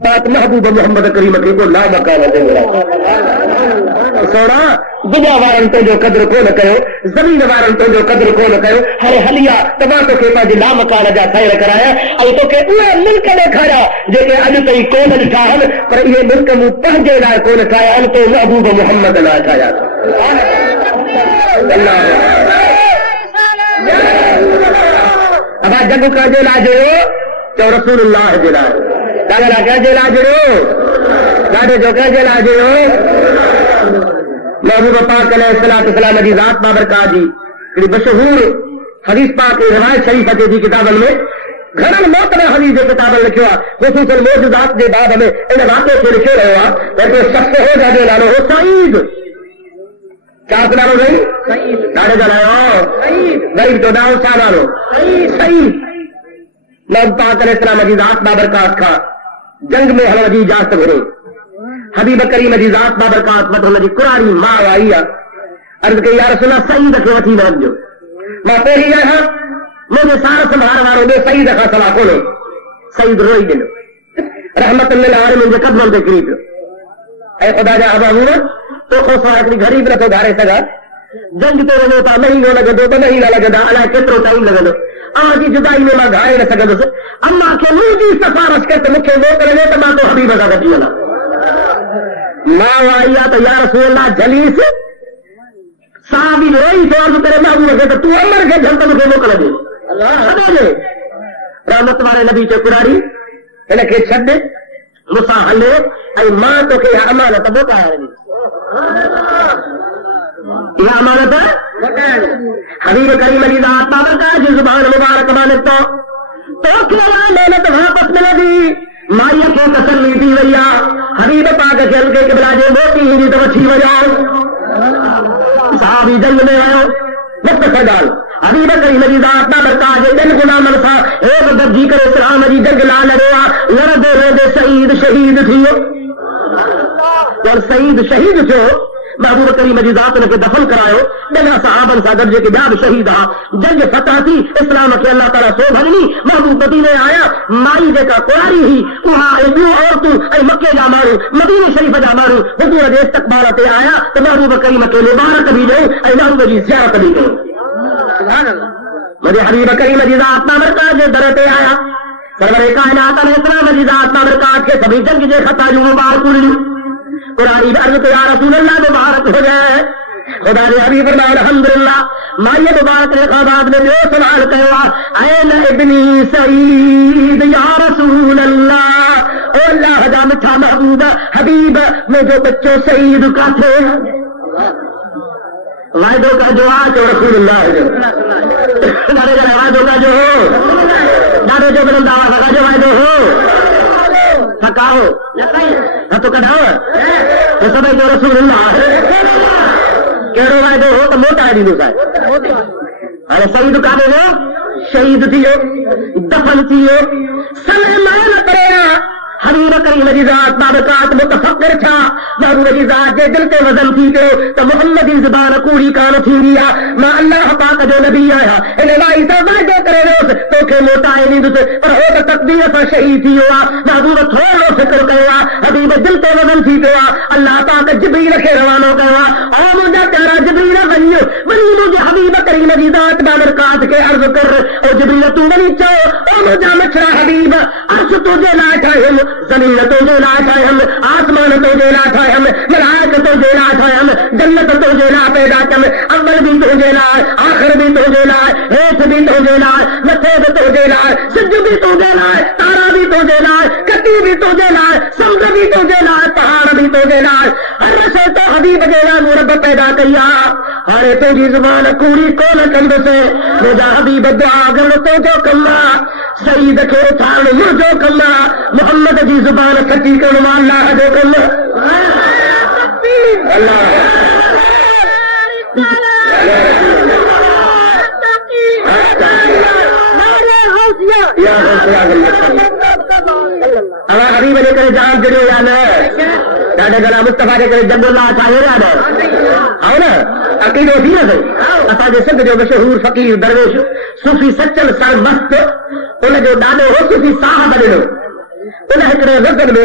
بات محبوب محمد کریم کی کو لا مکان دے سونا دنیا وارن تو جو قدر کو نہ کہو زمین وارن تو جو قدر کو نہ کہو ہر حلیا تبا تو کے پاس لا مکان جا خیر کرایا ای تو کہ وہ ملک نے کھایا جے کہ اج تئی کون ٹھاہن پر یہ ملک مو پہنجے لا کون کھایا ان تو محبوب محمد لا کھایا اللہ اب جگ کا جو لا جو تو رسول اللہ جلا ڈاگا کیا جلا جڑو ڈاڈے جو کیا جلا جڑو محبوب پاک علیہ الصلوۃ والسلام دی ذات بابرکات جی جڑی مشہور حدیث پاک کی روایت شریف دی کتابن میں گھرن موتر حدیث جو کتاب لکھوا خصوصا موجودات دے باب میں ان واقعے سے لکھے رہا ہے شخص ہو جانے لالو ہو سعید کیا نام بھائی سعید ڈاڈے جلاؤ سعید غریب تو نام شاہ والو سعید محبوب پاک علیہ السلام دی ذات بابرکات کا جنگ میں ہم جی اجازت بھرے حبیب کریم جی ذات بابرکات مطلب جی قراری ماں آئی عرض کہ یا رسول اللہ سعید کے وٹھی نہ جو میں پہلی رہا مجھے سارا سنبھال وارو میں سعید کا سلا کھولو سعید روئی دل رحمت اللہ علیہ مجھے قدموں کے قریب اے خدا جا ابا ہوں تو خوصا اپنی غریب نہ تو دھارے سگا جنگ تو رہے تا مہینوں لگے دو مہینہ لگے دا اللہ کترو ٹائم لگے دو آج جدائی میں ماں گھائے نہ سکے دو اما کے مجھے سفارش کرتے مکھے وہ کرے تو ماں تو حبیب ادا کرتی ہے ماں آئیا تو یا رسول اللہ جلیس صحابی روئی تو عرض کرے محبوب کے تو عمر کے جھلتا مکھے وہ کرے دے رحمت والے نبی کے قراری انہیں کہ چھڑ دے مساحلے اے ماں تو کہ امانت وہ کہا ہے یہ امانت ہے حبیب کریم علی ذات بابرکات جی زبان مبارک مانتا تو کیا محنت واپس ملے گی مائیا کے تسلی تھی ویا حبیب پاک چل کے قبلہ جو موتی ہی تو اچھی وجہ صحابی جنگ میں آئے وقت سے ڈال حبیب کریم علی ذات بابرکات جی دن غلام منصا ایک درجی کرے اسلام علی جنگ لا لڑوا لڑ دے سعید شہید تھی اور سعید شہید تھو محبوب کریم علی ذات نے دفن کرایو ڈگا صحابن سا درجے کے بیاب شہید ہاں جنگ فتح تھی اسلام کے اللہ تعالیٰ سو بھنی محبوب مدینے آیا مائی جے کا قراری ہی وہاں ایو عورتوں اے مکے جا مارو مدینے شریف جا مارو حضور دے استقبالتے آیا تو محبوب کریم کے مبارک بھی جو اے محبوب جی زیارت بھی جو مجھے حبیب کریم علی ذات بابرکات جو درتے آیا سرور کائنات علیہ السلام علی ذات بابرکات کے سبھی جنگ جے خطا جو مبارک ہوئی قرآن عرض تو یا رسول اللہ مبارک ہو جائے خدا نے حبیب فرمایا الحمدللہ مائیہ مبارک نے خوابات میں جو سوال کہوا این ابنی سعید یا رسول اللہ او اللہ دا مٹھا محبوب حبیب میں جو بچوں سعید کا تھے وعدوں کا جو آج رسول اللہ جو ڈارے جائے وعدوں کا جو ہو ڈارے جو بلند آواز کا جو وعدوں ہو تھکا ہو تو کٹاؤ تو سب جو رسول اللہ کہڑو وعدو ہو تو موٹا ہے دینو صاحب ارے سعید کا دے شہید تھیو دفن تھیو سلیمان کریا حبیب کریم علی ذات بابرکات متفکر تھا محبوب علی ذات جے دل تے وزن تھی تو محمدی زبان کوڑی کان تھی گیا ماں اللہ پاک جو نبی آیا انہیں لائی سا وعدے کرے روز تو کہ موٹا ہے نہیں دوسرے پر ہو تو تقدیر سا شہید تھی ہوا محبوب تھوڑو فکر کہوا حبیب دل تے وزن تھی کہوا اللہ پاک جبریل کے روانو کہوا او مجھا تیرا جبریل بنیو بنی مجھے حبیب کریم علی ذات بابرکات کے عرض کر او جبریل تو بنی چاہو او مجھا مچھرا حبیب عرش تجھے لائٹھا ہے زمین تجھے لاٹھا ہے ہم آسمان تجھے لاٹھا ہے ہم ملائک تجھے لاٹھا ہے ہم جنت تجھے لا پیدا کر اول بھی تجھے لائے آخر بھی تجھے لائے ہیٹھ بھی تجھے لائے متھے بھی تجھے لائے سج بھی تجھے لائے تارا بھی تجھے لائے کتی بھی تجھے لائے سمندر بھی تجھے لائے پہاڑ بھی تجھے لائے ہر سے تو حبیب جیلا رب پیدا کیا ہارے تجھی زبان کوڑی کون کند سے مجھا حبیب دعا گر تو جو کما سعید کے اٹھان مجھو کما محمد جی زبان سچی کرو اللہ جو کما اللہ حبیب نے کرے جان جڑو یا نہ ڈاڈے گلا مصطفیٰ نے کرے جنگ اللہ چاہیے یا نہ آؤ نا عقیدو تھی نہ سہی اساں جے سندھ جو مشہور فقیر درویش صوفی سچل سر مست ان جو ڈاڈو ہو صوفی صاحب ڏنو انہیں ہکڑے وقت میں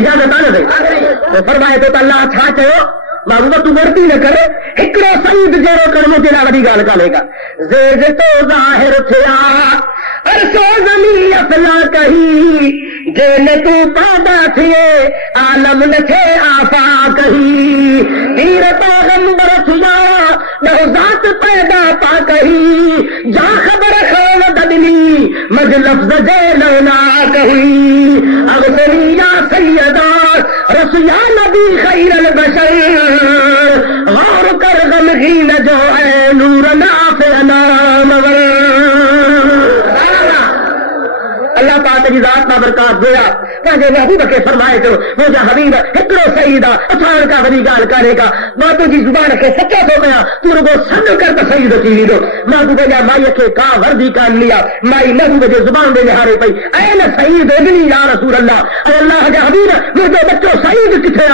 اجازت آنے دے فرمائے تو اللہ چھا چاہو محبوبہ تو غلطی نہ کرے ہکڑو سعید جیرو کر مجھے نہ وڈی گال کالے گا زیر تو ظاہر تھیا عرش و زمین اصلا کہی جن تو پیدا تھے عالم نہ تھے آفا کہی پیر پیغمبر تھیا نہ ذات پیدا پا کہی جا خبر خان ددلی مج لفظ جے لونا کہی اغسری یا سیدہ رسول یا نبی خیر البشر غور کر غمگین جو اے نور نافع نامور اللہ پاک کی ذات کا برکات گویا کہ محبوب کے فرمائے تو مجھے حبیب ہکڑو سیدہ اچھان کا بڑی گال کرے گا باتوں کی زبان کے سچا تو گیا تو رگو سن کر تو سید کی دو محبوب نے مائی کے کا وردی کان لیا مائی محبوب کے زبان دے نہارے پئی این سید ابنی یا رسول اللہ اے اللہ کے حبیب مجھے بچوں سید کتھے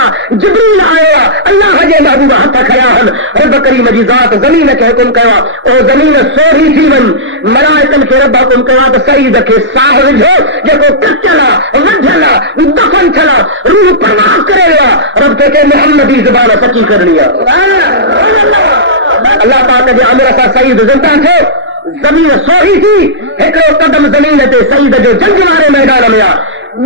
جبریل آیا اللہ کے محبوب ہاتھ کھڑا ہن رب کریم کی ذات زمین کے حکم کہوا او زمین سوری تھی من ملائکن کے رب حکم کہوا تو سید کے ساحل جو چلا وجلا دفن چلا روح پرواز کرے گا رب کے محمدی زبان سچی کر لیا اللہ پاک جی امر سا سعید زندہ تھے زمین سوہی تھی ایکڑو قدم زمین تے سعید جو جنگ والے میدان میں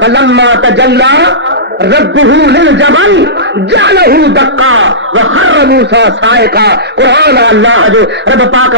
فلما تجلى ربه للجبل جعله دقا وخر موسى صاعقا قرآن اللہ جو رب پاک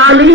40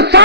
100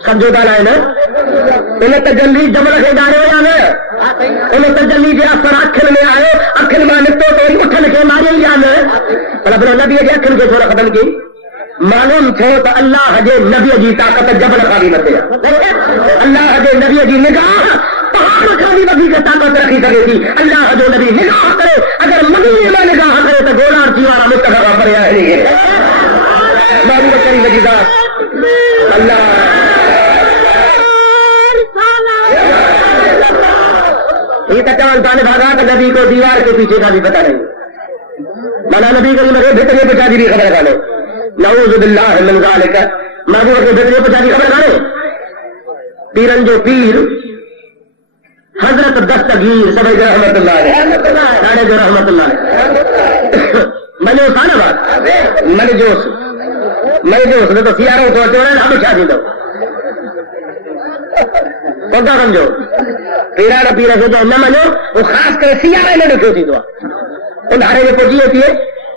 سمجھو گانا ہے نا انہیں تجلی جمل کے ڈالے ہو جانے انہیں تجلی جو اثر اکھن میں آئے اکھن میں نکتو تو اٹھن کے مارے ہی جانے بلا نبی جی اکھن کے چھوڑا ختم کی معلوم تھو تو اللہ جے نبی جی طاقت جبل خالی نہ دیا اللہ جے نبی جی نگاہ پہاڑ خالی نبی کی طاقت رکھی سکے تھی اللہ جو نبی نگاہ کرے اگر مدینے میں نگاہ کرے تو گولار چیوارا مستقبہ پر آئے محبوب کریم مجیدہ اللہ یہ تو چانتا نے بھاگا کہ نبی کو دیوار کے پیچھے کا بھی پتہ نہیں مانا نبی کریم کے بھترے پچا دی بھی خبر کھانے نعوذ باللہ من ذالک محبوب کے بھترے پچا دی خبر کھانے پیرن جو پیر حضرت دستگیر سبھی رحمت اللہ علیہ جو رحمت اللہ علیہ منجوس آنا بات منجوس نے تو سیاروں کو چوڑے نہ بچا دی دو کون کا سمجھو پیرا پیرا سے تو نہ منو وہ خاص کر سیارے میں رکھو تھی تو ان ہارے میں پہنچی ہوتی ہے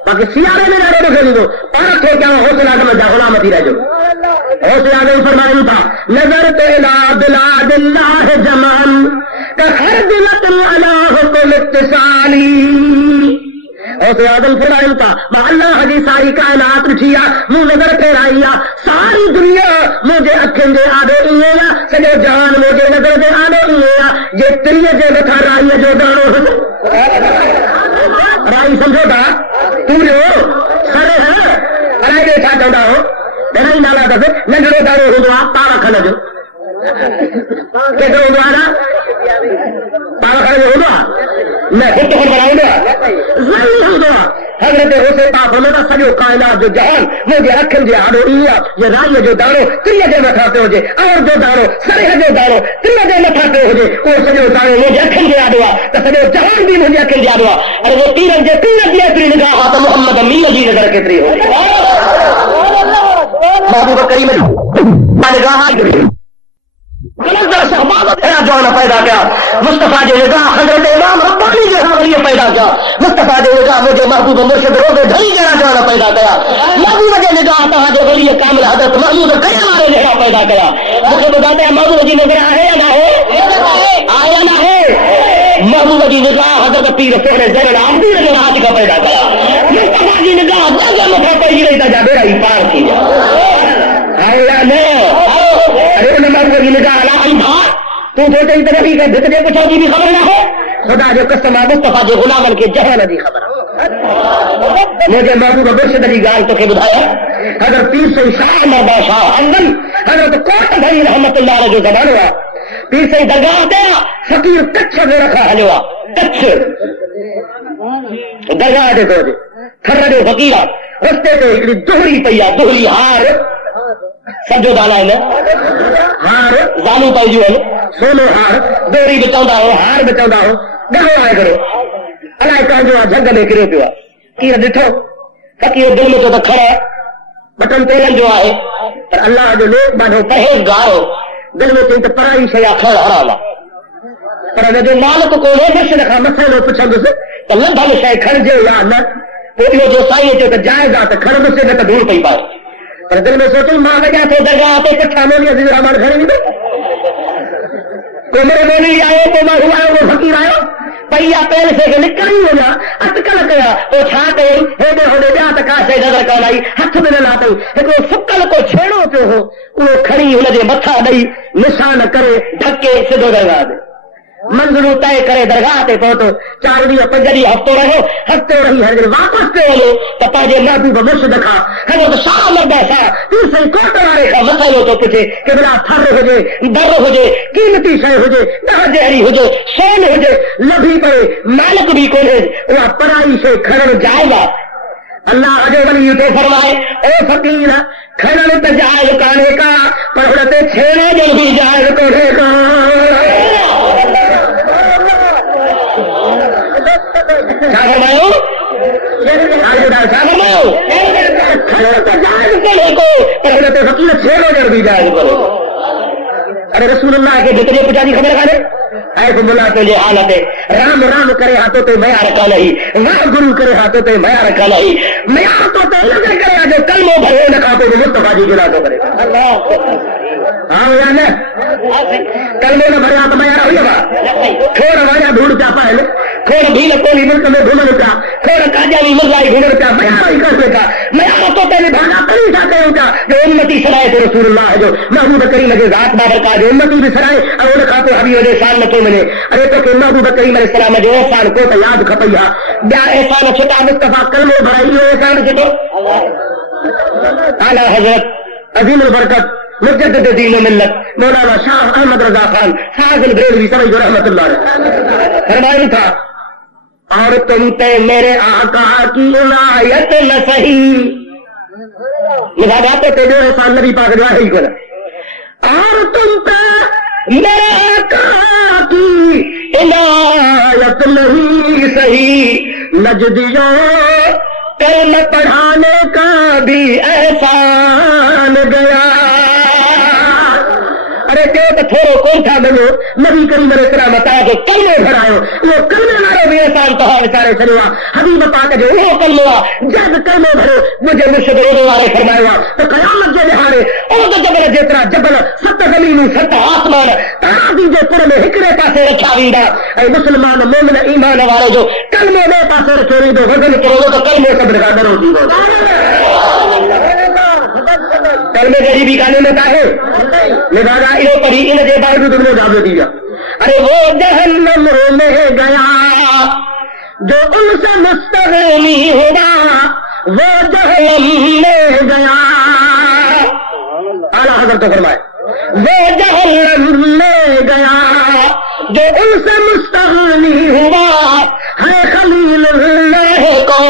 باقی سیارے میں نہ رکھو تھی تو پانچ ہو کیا حوصلہ سمجھ جا غلامتی رہ جو حوصلہ آدمی فرمائی تھا نظر تو الى بلاد اللہ جمال کہر دلت اللہ کو اتصالی حوصلہ آدم فرمائی تھا اللہ حدی ساری کائنات رکھیا منہ نظر پھیرائیا ساری دنیا مجھے اکھن دے آدھے انگیا سجو جان مجھے نظر دے آدھے انگیا یہ تریے جے بکھا رائیے جو دانو رائی سمجھو گا تم جو سرے ہے رائی دے چھا چاہتا ہو میرا ہی نالا دس نجرو دارو ہوں دعا پارا کھنا جو کیسے ہوں دعا نا پارا کھنا جو ہوں دعا میں خود تو خود بناؤں دعا ضروری ہوں دعا حضرت حسین پاک ہمیں سجو کائنات جو جہان مجھے رکھن دے آڑو یہ رائے جو دانو تریے جے مٹھاتے ہو جے اور جو دانو سرے جو دانو تریے جے مٹھاتے ہو جے وہ سجو دانو مجھے رکھن دے آڑوا تو سجو جہان بھی مجھے رکھن دے آڑوا اور وہ تیرن جے تیرن دے تری نگاہ آتا محمد امین جی نظر کے تری ہو محبوب کریم نگاہ جوانا پیدا کیا مصطفیٰ جو نگاہ حضرت امام ربانی کے حاضری پیدا کیا مصطفیٰ جو نگاہ مجھے محبوب مرشد روزے ڈھلی جہاں جوانا پیدا کیا محبوب کے نگاہ تہاں جو ولی کامل حضرت محمود قیامارے جہاں پیدا کیا مجھے بتاتے ہیں محبوب جی نگاہ ہے یا نہ ہے آیا نہ ہے محبوب جی نگاہ حضرت پیر سہرے زیر العابدین نے آج کا پیدا کیا مصطفیٰ جی نگاہ جگہ مطلب پہی رہی تھا جا میرا ہی پار کی جا آیا نہ ارے محبوب جی نگاہ علاقی تھا تو سوچے اتنے بھی کہ بھتنے کچھ کی بھی خبر نہ ہے خدا جو قسم مصطفیٰ جو غلامن کے جہان دی خبر مجھے محبوب مرشد علی گال تو کے بدھایا حضرت پیر سے شاہ مردا شاہ اندن حضرت کوٹ بھائی رحمت اللہ علیہ جو زبان ہوا پیر سے درگاہ دیا فقیر کچھ میں رکھا حلوا کچھ درگاہ دے دو دے تھر دے فقیرہ رستے پہ ایک دوہری پیا دوہری ہار سمجھو دانا ہے ہار زانو پائی جو ہے سولو ہار دوری بچاؤں ہو ہار بچاؤں ہو گلو آئے کرو اللہ کہاں جو جھنگ میں کرے پیا کیا ڈٹھو فقیر دل میں تو کھڑا بٹن تیرن جو آئے پر اللہ جو لوگ بانو پرہیزگار ہو دل میں تو پرائی شیا خیر حراما پر جو مالک کو لے مرشد خواہ مسئلہ پچھند سے تو لندھا میں شاید کھڑ جو یا نہ پوٹیو جو سائیے جو تو جائز آتا کھڑ مسئلے میں تو دور پئی پائے پر دل میں سوچیں ماں وجہ تو درگاہ آتے کٹھا مولی عزیز رحمان گھر نہیں دے کوئی میرے مولی آئے تو ماں ہوا وہ فقیر آئے پہیا پہل سے کہ نکل ہی ہونا اتکل کیا تو چھاتے ہیدے ہونے بیا تکا سے نظر کون آئی ہاتھ میں لاتے ایک وہ فکل کو چھیڑو پہ ہو وہ کھڑی انہیں جے متھا دئی نشان کرے ڈھکے سدھو درگاہ دے منزلو طے کرے درگاہ تے پہنچو 4 ڈیہ 5 ڈیہ ہفتو رہو ہفتے رہی ہر دن واپس پہ ولو تو پاجے محبوب مرشد کھا حضرت شاہ مردا شاہ تیر سے کوٹ وارے کا مسئلو تو پوچھے کہ بلا تھر ہو جے در ہو جے قیمتی شے ہو جے ڈہ جہری ہو جے سون ہو جے لبھی پڑے مالک بھی کونے وہ پرائی سے کھڑن جائے گا اللہ جو ولی تو فرمائے اے فقیر کھڑن تے جائے کانے کا پر ہوتے چھیڑے جو بھی جائے کونے کا ارے رسول اللہ کے جتنے پچا دی خبر کھانے ایسے ملا تو یہ حالت ہے رام رام کرے ہاتھوں تو میں رکھا نہیں واہ گرو کرے ہاتھوں تو میں رکھا نہیں میں ہاتھوں تو نظر کرے جو کلموں بھرے نہ کھاتے جو مصطفیٰ جی گلا تو کرے ہاں یا کلمے نہ بھریا تو میارا ہوئی ہوا کھوڑ وایا ڈھونڈ پیا پائے کھوڑ بھی کوئی ملک میں ڈھونڈ پیا کھوڑ کاجا بھی ملائی ڈھونڈ پیا میارا ہی کر دیتا میارا تو پہلے بھاگا کہیں جاتے ہوں کا جو امتی سرائے تو رسول اللہ ہے جو محبوب کریم کے ذات بابر کا جو امتی بھی سرائے اور انہیں کھاتے حبیب علیہ السلام نے تو ملے ارے تو کہ محبوب کریم علیہ السلام جو احسان کو تو یاد کھپیا بیا احسان چھٹا مصطفیٰ کلمے بھرائی ہو احسان چھٹو اعلیٰ حضرت عظیم البرکت مجدد دین و ملت مولانا شاہ احمد رضا خان فاضل بریلوی سبھی جو رحمت اللہ علیہ فرمایا تھا اور تم تے میرے آقا کی عنایت نہ صحیح لہذا تے جو احسان نبی پاک جو ہے کو اور تم پہ میرے آقا کی عنایت نہیں صحیح نجدیوں کلمہ پڑھانے کا بھی احسان گیا ارے جو تو تھوڑو کون تھا مجھے نبی کریم علیہ السلام بتایا کہ کلمے بھرائے وہ کلمے مارے بھی احسان تو بیچارے چلے ہوا حبیب پاک جو وہ کلمہ جب کلمے بھرے مجھے مرشد روزے والے فرمایا ہوا تو قیامت جو بہارے اور تو جبل جتنا جبل ست زمین ست آسمان ترازی جو پر میں ہکڑے پاسے رکھا ویندا اے مسلمان مومن ایمان والے جو کلمے میں پاسے رکھے ویندو وزن کرو تو کلمے سب لگا درو دی کلمے غریبی کا نعمت ہے لہذا یہ پڑھی ان کے باوجود انہیں جاب دیا ارے وہ جہنم میں گیا جو ان سے مستغنی ہوا وہ جہنم میں گیا اعلیٰ حضرت تو فرمائے وہ جہنم میں گیا جو ان سے مستغنی ہوا ہے خلیل اللہ کو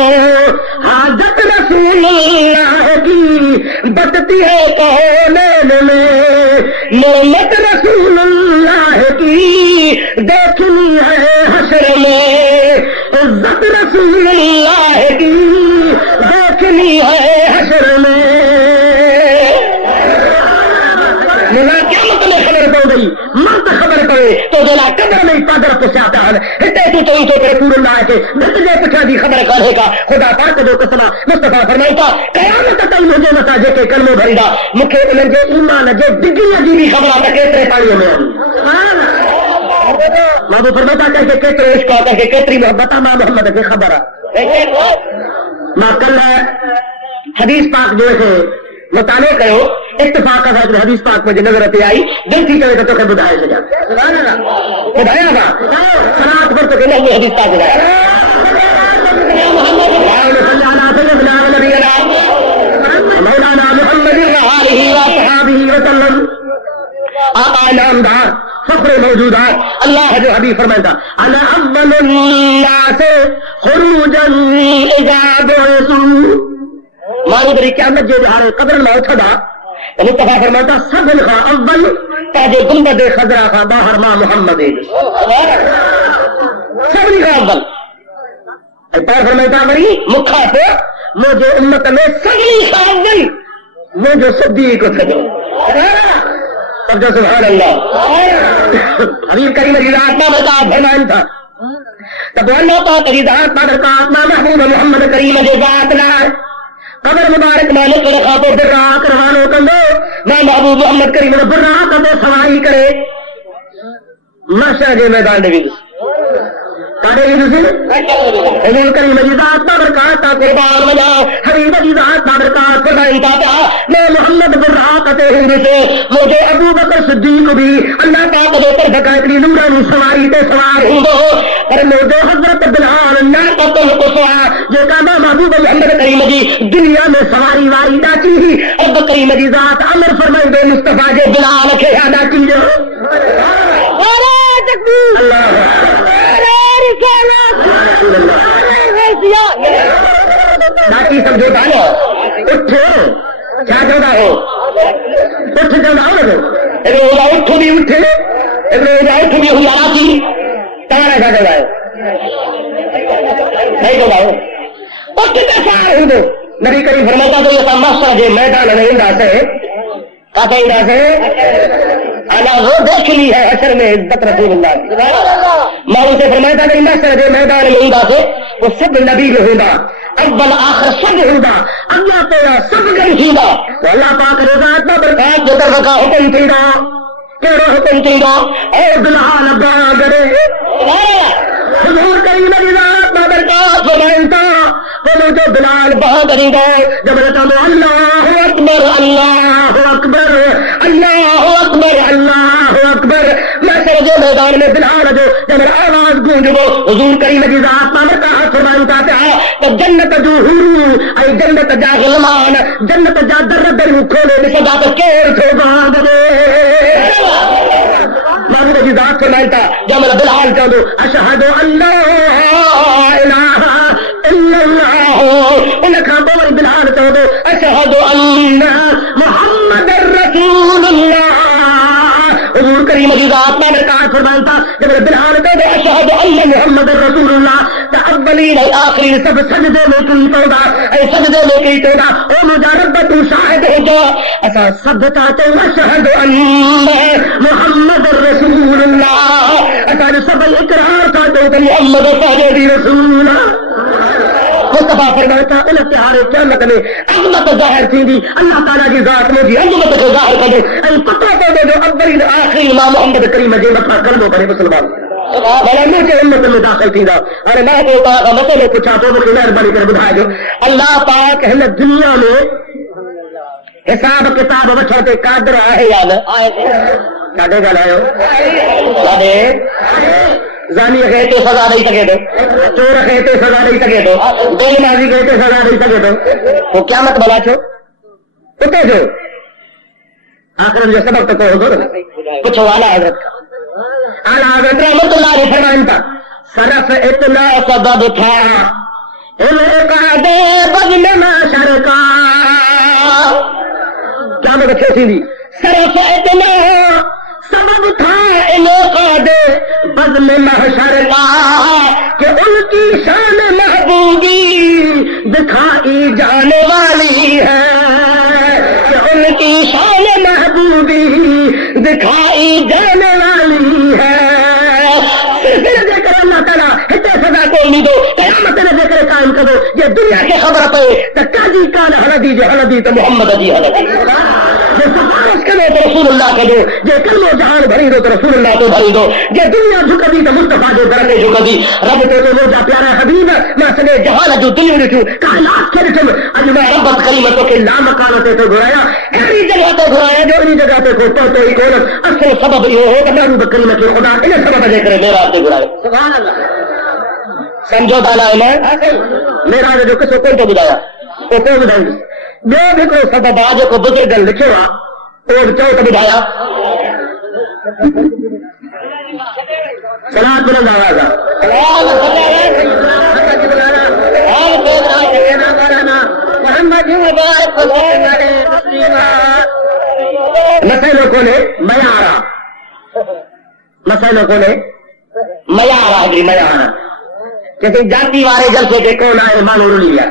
حاجت رسول اللہ کی بتتی ہے کونین میں نعمت رسول اللہ کی دیکھنی ہے حشر میں عزت رسول اللہ کی دیکھنی ہے حشر میں ملا قیامت میں خبر پڑ گئی مرد خبر پڑے تو جلا قبر میں پادر کو سیاتا ہے ہتے تو رسول اللہ کے نتیجے پچھا دی خبر کرے کا خدا پاک جو قسمہ مصطفیٰ فرمائی تھا قیامت تک مجھے مساجے کے کلمے بھریدا مکھے انہاں جے ایمان جے ڈگری جی بھی خبر آتا کیترے پانی میں محبوب فرماتا کہ کیترے عشق آتا کہ کیتری محبت ماں محمد کی خبر ہے ماں کل حدیث پاک جو ہے مطالعہ کرو اتفاق کا حدیث پاک مجھے نظر پہ آئی دل تھی کرے تو کہ بدھائے سجا بدھایا گا صلاۃ پر تو کہ نہیں حدیث پاک بدھایا مولانا محمد آلہ وصحبہ وسلم آقا نامدار فخر موجودات اللہ جو حبیب فرمائے تھا انا اول الناس خروجا اذا بعثوا مانو بری قیامت جو بہارے قبر میں اٹھدا مصطفیٰ فرماتا سب خا اول تاج گنبد خضرا خا باہر ماں محمد سب خا اول پر فرماتا بری مکھا پہ مجھے امت میں سب خا اول مجھے صدیق تھدو سب جو سبحان اللہ حبیب کریم علیہ السلام فرمان تھا تب اللہ کا تریدات بادرکات ماں محبوب محمد کریم جو ذات لائے قبر مبارک مالک رکھا تو برا کروانو کندو ماں محبوب محمد کریم نے برا کندو سوائی کرے ماشاء جے میدان دے بھی کاڑے بھی دوسرے حضور کریم عزیزات بابرکات تا قربان مجا حبیب عزیزات بابرکات فرمائن تا پیا میں محمد برا کتے ہندو سے مجھے ابو بکر صدیق بھی اللہ پاک دے پر بکاتری نورانی سواری تے سوار ہندو پر مجھے حضرت بلال ناقت القصوى جو کہا محبوب محمد کریم جی دنیا میں سواری واری ڈاچی ہی اب کریم عزیزات امر فرمائی دے مصطفیٰ جے بلال کے یادا کی جو اللہ باقی سمجھو نا اٹھ کیا چاہتا ہو اٹھ چاہتا ہو اٹھ بھی اٹھے اٹھ بھی ہوئی آنا کی تمہارا کیا چاہتا ہے نہیں چاہتا ہو اٹھ کے سارے ہوں نبی کریم فرماتا تو یہ محشر جو میدان نہیں سے کہتے ہیں سے اللہ وہ دیکھ لی ہے حشر میں عزت رسول اللہ کی ماں سے فرمایا تھا کہ محشر جو میدان میں ہوں سے وہ سب نبی میں ہوں اول آخر سب ہوندا اللہ تعالی سب گئی تھیندا تو اللہ پاک رضا تا برکات جو طرف کا حکم تھیندا کیڑا حکم تھیندا اے بلال ابا گرے حضور کریم رضا تا برکات فرمائتا بولو جو بلال بہادری گئے جب رہتا میں اللہ اکبر اللہ اکبر اللہ اکبر اللہ اکبر میں سرجے میدان میں بلال جو جب آواز گونج وہ حضور کریم کی ذات میں کہا فرمائیں کہتے ہیں تو جنت جو حور اے جنت جا غلمان جنت جا درد در کھولے نسدا تو کیر تھو باندھ دے مانو کی ذات فرمائیں تھا جب میں بلال کہہ دو اشہد اللہ الہ الا اللہ انہیں کہا بول بلال کہہ دو اشہد ان محمد رسول اللہ حضور کریم کی ذات میں کہا فرمائیں تھا جب بلال کہہ دو اشہد ان محمد رسول اللہ تو اولین آخرین سب سجدے میں کی تودا اے سجدے میں کی تودا او مجرب تو شاہد ہو جا ایسا ثبتا تو اشہد ان محمد رسول اللہ ایسا سب اقرار کا تو محمد صلی رسول اللہ مصطفیٰ فرماتا ان اتحار قیامت میں عظمت ظاہر تھی دی اللہ تعالیٰ کی ذات میں جی عظمت کو ظاہر کر دے ان پتہ تو دے جو اولین آخرین امام محمد کریم جی مطلع کلموں پر مسلمان میں نے کہ امت میں داخل تھی دا اور میں بولتا مسئلے پوچھا تو مجھے مہربانی کر بدھایا جو اللہ پاک ہے دنیا میں حساب کتاب بچھڑتے قادر آئے یاد کاٹے گا لائے ہو کاٹے زانی گئے تو سزا نہیں سکے تو چور گئے تو سزا نہیں سکے تو بے نمازی گئے تو سزا نہیں سکے تو وہ قیامت بلا چھو کتے جو آخر جو سبق تو ہو گا کچھ والا حضرت کا اعلیٰ حضرت رحمت اللہ علیہ فرمائن تھا صرف اتنا سبب تھا انعقاد بزم معشر کا کیا مدد چھوٹی دی صرف اتنا سبب تھا انعقاد بزم محشر کا کہ ان کی شان محبوبی دکھائی جانے والی ہے کہ ان کی شان محبوبی دکھائی جانے والی ہے اللہ تعالیٰ ہتے سزا کو نہیں دو قیامت نے ذکر قائم کر دو یہ دنیا کی خبر پہ تو قاضی کان حلدی جو حلدی تو محمد جی حلدی یہ سفارش کرو تو رسول اللہ کے دو یہ کلمہ جہان بھری دو تو رسول اللہ تو بھری دو یہ دنیا جھک دی تو مصطفیٰ جو درنے جھک دی رب تو وہ جا پیارا حبیب میں سنے جہان جو دنیا لکھوں کائنات کے لکھوں اج میں ربت کریمتوں کے لا مکانتے تو گھرایا ایسی جگہ تو گھرایا جو انہی جگہ پہ کھوٹا تو ہی کولت اصل سبب یہ ہو کہ محبوب کریم کے خدا انہیں سبب ذکر میرا آتے گھرائے سبحان اللہ سمجھو دانا ہے میرا جو کسو کون تو بدایا وہ کون بدائی جو بھی کوئی سبب آج کو بزرگ لکھے ہوا اور چاہو تو بدایا صلاة بلند آواز مسئلوں کو نے میارا مسئلوں کو نے میارا جی میارا جیسے جاتی والے جلسے کے کون آئے مانو رو لیا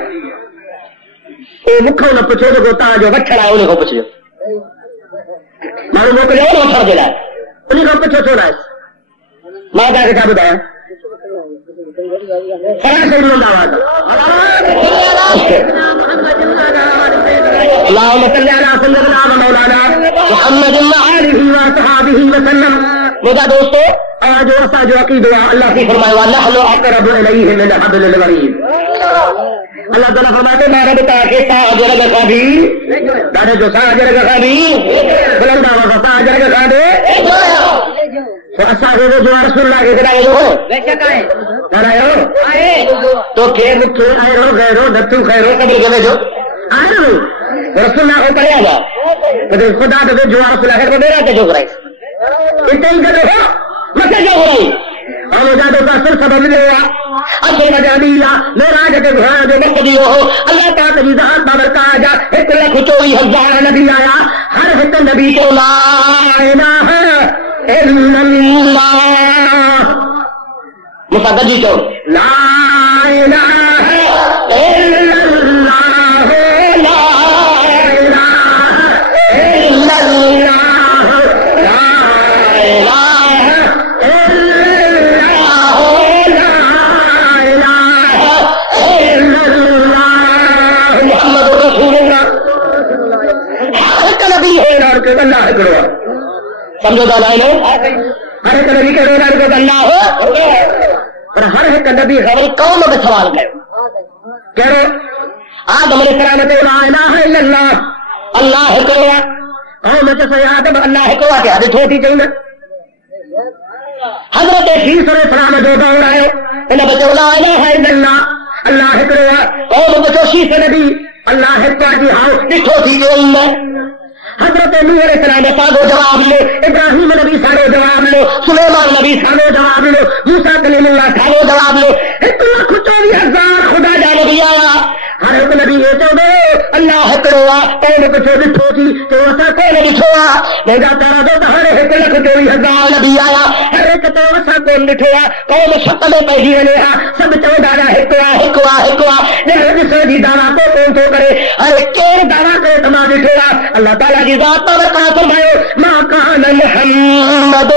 وہ مکھوں نہ پوچھو تو تا جو وچھڑا ہے انہیں کو پوچھو مانو موکلے انہیں وچھڑ دے رہا ہے انہیں کو پوچھو چھوڑا ہے ماں جا کے کیا بتایا سراسر بلند آواز اللہم صلی علی سیدنا و مولانا محمد وآلہ وصحابہ وسلم میرا دوستو آج ایسا جو عقید ہوا اللہ کی فرمائے وَنَحْنُ أَقْرَبُ إِلَيْهِ مِنْ حَبْلِ الْوَرِيدِ اللہ تعالیٰ فرماتے میں رب تاکہ ساجر کا خابی دانے جو ساجر کا خابی بلند آواز ساجر کا خابی تو اصحابہ جو رسول اللہ کے خلاف جو ہو آئے تو کھیر مکھے آئے رو غیر رو دتو خیر رو قبل گلے جو آئے رو رسول اللہ کو پڑھے آگا تو خدا تو جو رسول اللہ خیر کو میرا کے جو کرائے اتنے ہی کر ہو مسئلہ جو ہو رہی اور مجادوں کا سر سبب ملے ہوا اصل مجادیہ میرا جگہ گھرانا جو مقصدی ہو اللہ تعالیٰ کی ذات بابر کا آجا ایک لاکھ 24,000 نبی آیا ہر ایک نبی کو لا الہ الا اللہ مساقت جی چو لا الہ الا اللہ لا الہ الا اللہ لا الہ الا اللہ لا الہ الا اللہ نبی ہو اعلان کرو اللہ کرو سمجھو گا لائن ہر ایک نبی کے اعلان کرو اللہ ہو پر ہر ایک نبی غیر قوم میں سوال کرو کہو آدم علیہ السلام تے لا الہ الا اللہ اللہ کرو قوم تے سے آدم اللہ کرو کہ حد چھوٹی چاہیے حضرت عیسی علیہ السلام جو دور آئے انہیں بچو لا الہ الا اللہ اللہ کرو قوم بچو شیخ نبی اللہ پاکی ہاؤ ڈٹھو تھی جو حضرت نوح علیہ السلام ساگو جواب لو ابراہیم نبی ساگو جواب لو سلیمان نبی ساگو جواب لو موسیٰ کلیم اللہ ساگو جواب لو 1,24,000 خدا جا نبی آیا ہر ایک نبی یہ چاہتے اللہ کروا پہلے کچھ ڈٹھو تھی تو وسا کون ڈٹھوا نہیں جاتا رہا تو ہر ایک 1,24,000 نبی آیا ہر ایک تو وسا کون ڈٹھوا قوم شکل پہلی ونیا سب چودہ ہکوا جہاں سوجی دعویٰ کو کون تو کرے ہر ایک کون دعویٰ کرے تمہاں ڈٹھوا اللہ تعالیٰ کی ذات پر فرمائے ما کان محمد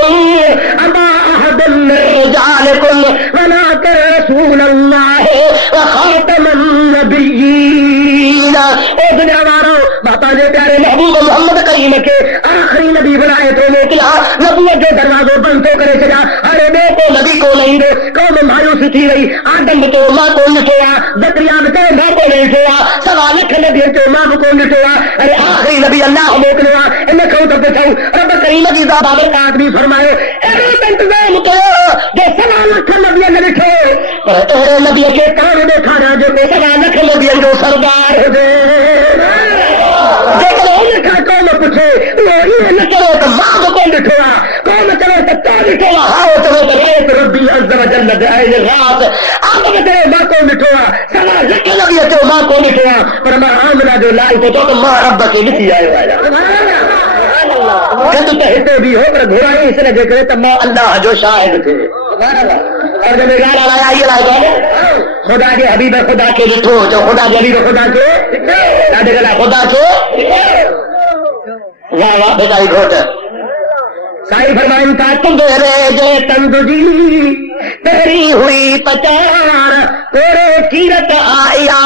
ابا احد من رجالکم ولکن رسول اللہ وخاتم النبیین اے دنیا وارو باپا نے پیارے محبوب محمد کریم کے آخری نبی بنائے تو موکلا نبوت جو دروازوں بند تو کرے چلا ارے بے کو نبی کو نہیں دے قوم مایوس تھی رہی آدم تو ماں کو نٹوا زکریا تو ماں کو نہیں چھوا سوا لکھ نبی تو ماں کو نٹوا ارے آخری نبی اللہ موکلوا انہیں کہوں تو پوچھوں رب کریم کی ذات بابرکات بھی فرمائے اے انتظام کرو جو سوا لکھ نبی نے لکھے پر اے نبی کے کان دیکھا رہا جو سوا لکھ نبی جو سردار ہو گئے قوم پوچھے یہ نہ کرو تو ماں کو کون لکھوا قوم چلو تو تو لکھوا ہاؤ چلو تو ریت ربی عز و جل دعائن الرات آپ میں تیرے ماں کو لکھوا سوا لکھ نبی تو ماں کو لکھوا پر ماں آمنہ جو لائی تو ماں رب کے لکھی آئے والا جب تہتے بھی ہو کر گھرائی اس نے دیکھ رہے تو ماں اللہ جو شاہد تھے اور جب گانا لایا یہ لائے خدا کے حبیب خدا کے لٹھو جو خدا کے حبیب خدا کے خدا کے واہ واہ بیچاری گھوٹ سائی فرمائن کا تم رے جو تندجی تیری ہوئی پچار تیرے چیرت آیا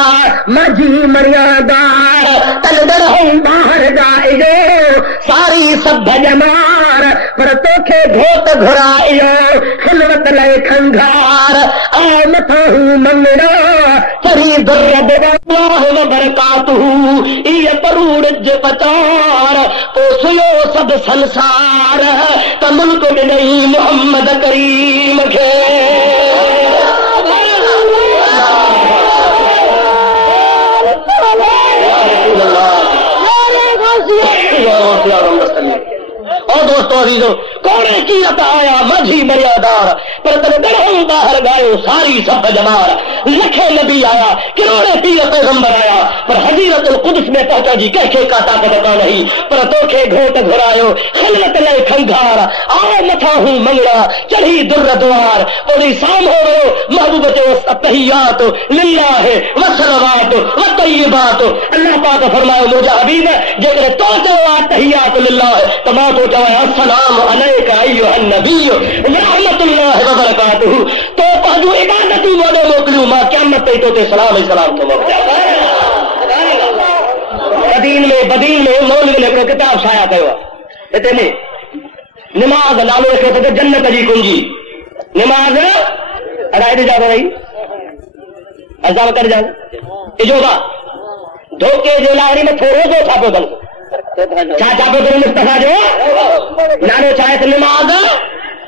مجھی مریادار تل در ہوں باہر جائیو ساری سب جمار پر توکھے گھوٹ گھرائیو خلوت لے کھنگار آمت ہوں منگڑا چری درد اللہ وبرکاتہ یہ پرورج پچار پوسیو سب سنسار تملک میں نہیں محمد کریم کے اور دوستو عزیزو کوڑے کی عطا آیا مجھی مریادار پر تر درہوں باہر گائے ساری سب جمار لکھے نبی آیا کروڑے پیر پیغمبر آیا پر حضیرت القدس میں پہنچا جی کہے کا طاقت کا نہیں پر توکھے گھوٹ گھرائیو خلوت لے کھنگار آؤ متھا ہوں منگڑا چڑھی در دوار پوری سام ہو گئے محبوبت التحیات للہ والصلوات والطیبات اللہ پاک فرمائے مجھے حبیب جگر تو جواب تحیات للہ تمام تو جواب السلام علیکہ ایوہ النبی رحمت اللہ وبرکاتہ تو پہجو عبادتی موڑے موکلوں ماں قیامت تو تے سلام السلام تو موقع بدین میں مولوی نے کتاب شایا کہوا تے میں نماز نالو رکھے تے جنت جی کنجی نماز اڑائی دے جا رہی عذاب کر جا اجوبا دھوکے جو لاہری میں تھوڑے جو چھاپے بن چھاپے بن مصطفیٰ جو نالو چاہے تو نماز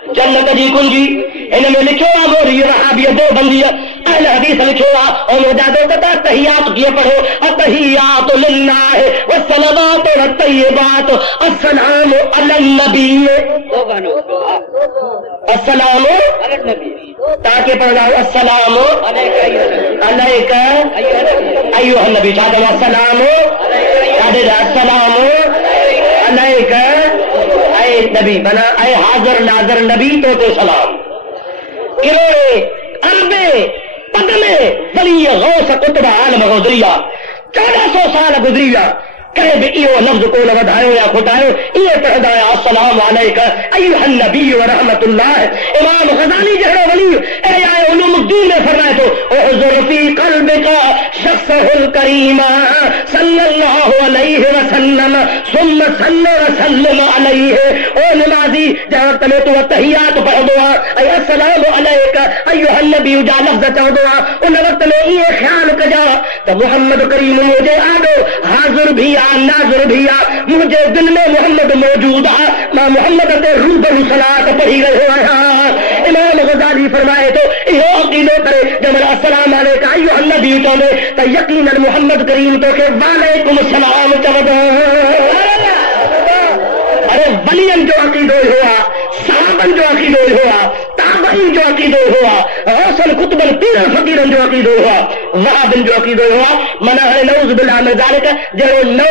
جنت جی کنجی ان میں لکھو موری رہابی دو بندی اہل حدیث لکھو اور مجادو کتا تحیات کیے پڑھو التحیات للہ والصلوات والطیبات السلام علی النبی السلام علی النبی تاکہ پڑھنا ہو السلام علیکہ ایوہ النبی چاہتے ہیں السلام السلام علیکہ اے نبی بنا اے حاضر ناظر نبی تو سلام کروڑے اربے پدلے ولی غوث قطب عالم غدریہ 1400 سال گزریہ کہے بھی ایو لفظ کو لگدھائیو یا کھٹائیو یہ پہدایا السلام علیکہ ایوہ النبی ورحمت اللہ امام غزالی جہرو ولی اے آئے علوم الدین میں فرمائے تو احضر فی قلب کا شخص الکریم صلی اللہ علیہ وسلم جہنم ثم صل وسلم علیہ. او نمازی جہاں وقت میں تو تحیات پڑھ دعا اے السلام علیک ایھا النبی جا لفظ چاہ دعا ان وقت میں یہ خیال کجا تو محمد کریم مجھے آڈو حاضر بھی آ ناظر بھی آ مجھے دل میں محمد موجود آ میں محمد تے روبرو صلاۃ پڑھی گئے ہوا. امام غزالی فرمائے تو یہ عقیدہ کرے جب السلام علیکم ایھا النبی چاہے تو یقینا محمد کریم تو کہ وعلیکم السلام چاہے. ارے ولین جو عقیدہ ہوا صحابن جو عقیدہ ہوا تابعین جو عقیدہ ہوا غوث قطب پیر فقیرن جو عقیدہ ہوا وہابن جو عقیدہ ہوا منع ہے نعوذ باللہ من ذالک جو نو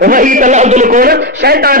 وہی تلعدل کون شیطان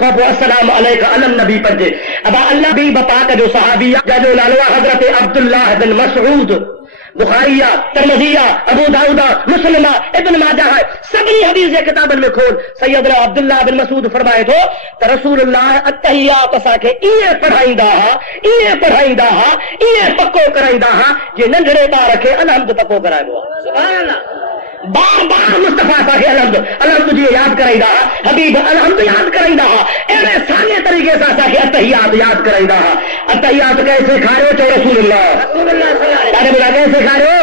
کو السلام علیک علی النبی پڑھے. اب اللہ بھی بتا کہ جو صحابی جو نالوا حضرت عبداللہ بن مسعود بخاریہ ترمذیہ ابو داؤد مسلمہ ابن ماجہ ہے سبھی حدیث کتابن میں کھول سیدنا عبداللہ بن مسعود فرمائے تو کہ رسول اللہ التحیات اسا کے یہ پڑھائیندا ہا یہ پکو کرائیندا ہا یہ ننڈڑے بار کے الحمد پکو کرائیندو. سبحان اللہ. بار بار مصطفیٰ صاحب الحمد جی یاد کرائیندا ہا حبیب الحمد یاد کرائیندا ہا ایویں سارے طریقے سے اسا کے التحیات یاد کرائیندا ہا. التحیات کیسے کھارو چو رسول اللہ ارے بلا کیسے کھارو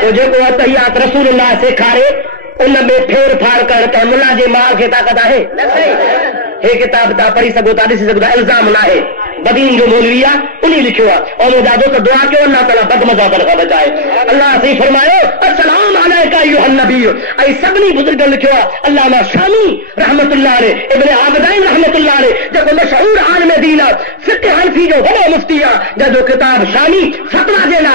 تو جو کو التحیات رسول اللہ سے کھارے ان میں پھیر پھاڑ کر کہ ملا جی مال کے طاقت ہے یہ کتاب تا پڑھی سکو تا ڈسی سکو الزام نہ ہے بدین جو مولویا انہی لکھوا اور مجاہدوں کا دعا کہ اللہ تعالیٰ بد مزہ کا بچائے. اللہ سے فرمائے السلام علیکہ ایھا النبی ای سبنی بزرگ لکھوا علامہ شامی رحمت اللہ علیہ ابن عابدین رحمت اللہ علیہ جو مشہور عالم دین فقہ حنفی جو بڑا مفتی جو کتاب شامی فتوا دینا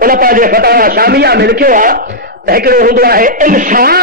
ان پاجے فتوا شامیہ میں لکھوا ہکڑو ہوندا ہے انشاء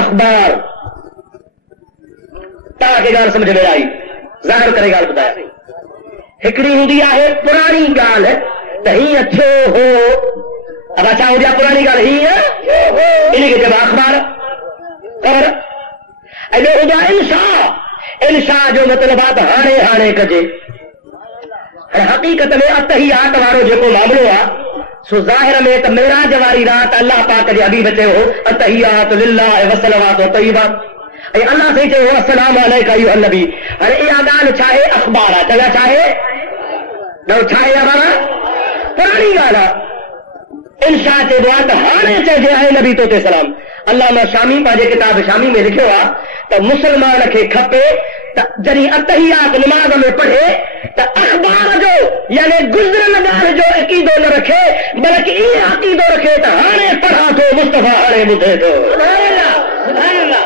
اخبار. تاکہ گال سمجھ میں آئی ظاہر کرے گال بتایا ہکڑی ہوندی ہے پرانی گال ہے تو ہی اچھو ہو. اب اچھا ہو جا پرانی گال ہی ہے انہیں کے جب اخبار خبر ایو ہوندا انشاء جو مطلبات ہانے کجے حقیقت میں التحیات وارو جیکو معاملو ہے سو ظاہر میں تو معراج واری رات اللہ پاک جے حبیب چے ہو التحیات للہ والصلوات والطیبات اے اللہ سے چے السلام علیکہ ایھا النبی. ارے یہ گال چاہے اخبار چلا چاہے نو چاہے ہمارا پرانی گال انشاء چے دعا تو ہانے چے جے ہے نبی تو تے سلام. علامہ شامی پاجے کتاب شامی میں لکھو تو مسلمان کے کھپے جنی التحیات نماز میں پڑھے تو اخبار جو یعنی گزرن گال جو عقیدو نہ رکھے بلکہ یہ عقیدو رکھے تو ہانے پڑھا تو مصطفیٰ ہانے بدھے تو. سبحان اللہ.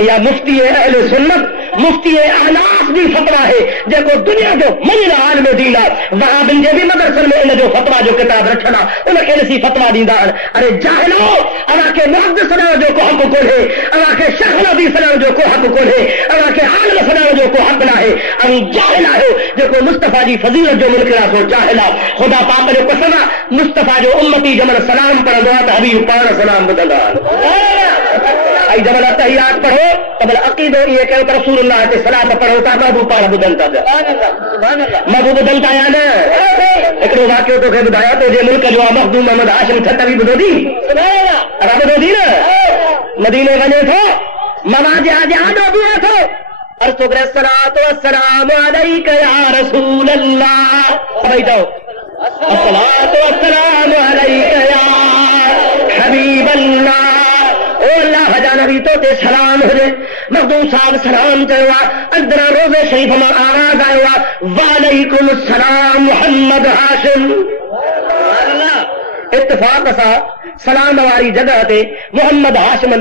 یا مفتی اہل سنت مفتی احناف بھی فتوا ہے جیکو دنیا جو منجنا عالم دین وہاں بن جے بھی مدرسن میں ان جو فتوا جو کتاب رکھنا ان کے نسی فتوا دیندا. ارے جاہلو انا کے محدث سلام جو کو حق کول ہے انا کے شیخ نبی سلام جو کو حق کول ہے انا کے عالم سلام جو کو حق نہ ہے ان جاہل ہے جو کو مصطفیٰ جی فضیلت جو منکرا سو جاہل خدا پاک نے قسم مصطفیٰ جو امتی جمل سلام پڑھندا تو حبیب پاک سلام بدلدا. ای جمل تحیات پڑھو تبل عقیدو یہ کہ رسول اللہ تے صلاۃ پڑھو تا محبوب پاک بدلتا ہے. سبحان اللہ. محبوب بدلتا ہے نا ایکڑو واقعہ تو کہ بتایا تو جے ملک جو مخدوم محمد ہاشم تھتوی بدو دی. سبحان اللہ. ارا بدو دی نا مدینے ونے تھو مواجہ جہادو بھی تھو عرض تو کرے الصلاۃ والسلام علیک یا رسول اللہ. بھائی جاؤ الصلاۃ والسلام علیک یا حبیب اللہ. اللہ جانبی تو تے سلام ہوئے مخدوم صاحب سلام چاہوا اندر روزے شریف میں آواز آئوا وعلیکم السلام محمد ہاشم. اتفاق سا سلام واری جگہ تے محمد ہاشم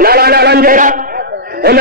نالا نالن جہڑا ان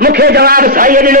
مکھے جواب سائیں ڏنو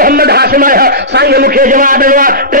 محمد ہاشم آیا سائیں مکھے جواب ڏنو ٹے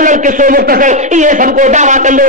الگ قصو مختصر یہ سب کو دعویٰ کندو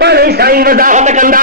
پانے سائیں وضاحت کندا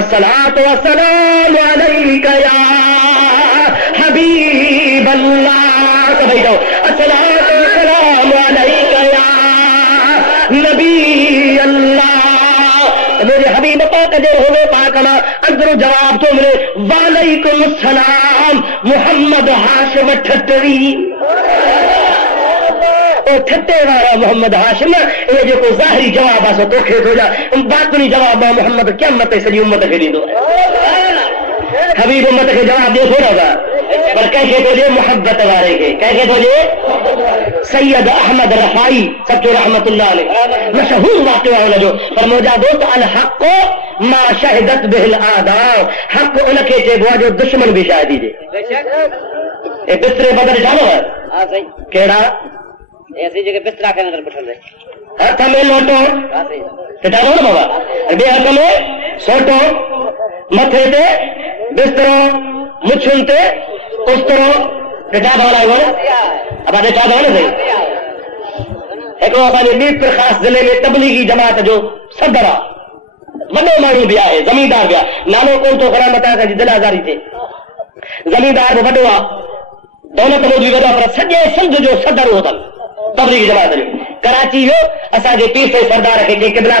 الصلاۃ والسلام علیک یا حبیب اللہ. سبھی کہو الصلاۃ والسلام علیک یا نبی اللہ. میرے حبیب پاک جو ہوئے پاک اندر جواب جواب تو ملے وعلیکم السلام محمد ہاشم ٹھٹوی ٹھٹے والا محمد ہاشم یہ جو کو ظاہری جواب آسو تو کھیت ہو جا باطنی جواب محمد کیا مت سجی امت کے ڈیندو حبیب امت کے جواب دے تھوڑا گا پر کیسے تو جے محبت والے کے کیسے تو جے سید احمد رفائی سچو رحمت اللہ علیہ مشہور واقعہ ہونا جو فرموجا دوست الحق ما شہدت به الاعداء حق ان کے چے گوا جو دشمن بھی شاہدی جے اے بسترے بدر جانو ہے کیڑا ایسی جگہ بسترا کے اندر بٹھل رہے ہاتھ میں لوٹو کٹانو نا بابا بے ہاتھ میں سوٹو متھے تے بسترو مچھن تے استرو کٹا بھالا ہوا اب آدھے چاہ دو نا صحیح ایک وقت میرپور خاص ضلع میں تبلیغی جماعت جو صدرہ وڈو مانو بیا ہے زمیندار بیا نانو کون تو خرام بتا کہ دل آزاری تھے زمیندار وہ وڈوا دولت موجی وجہ پر سجے سندھ جو صدر ہوتا تبلیغی جماعت جو کراچی ہو اسا جے پیر سے سردار کے کہ قبلہ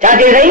چاہتے رہی